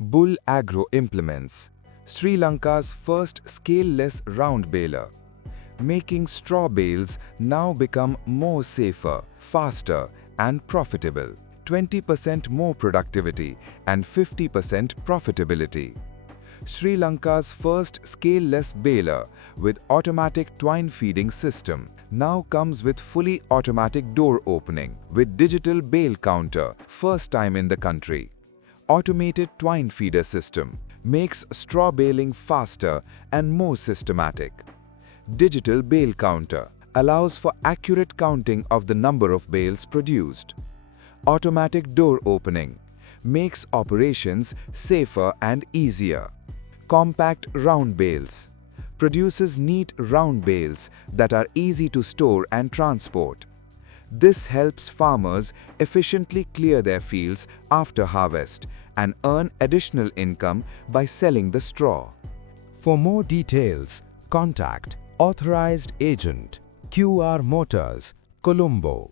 Bull Agro implements Sri Lanka's first scaleless round baler, making straw bales now become more safer, faster and profitable. 20% more productivity and 50% profitability. Sri Lanka's first scaleless baler with automatic twine feeding system now comes with fully automatic door opening with digital bale counter, first time in the country. Automated twine feeder system makes straw baling faster and more systematic. Digital bale counter allows for accurate counting of the number of bales produced. Automatic door opening makes operations safer and easier. Compact round bales produces neat round bales that are easy to store and transport. This helps farmers efficiently clear their fields after harvest and earn additional income by selling the straw. For more details, contact Authorized Agent, QR Motors, Colombo.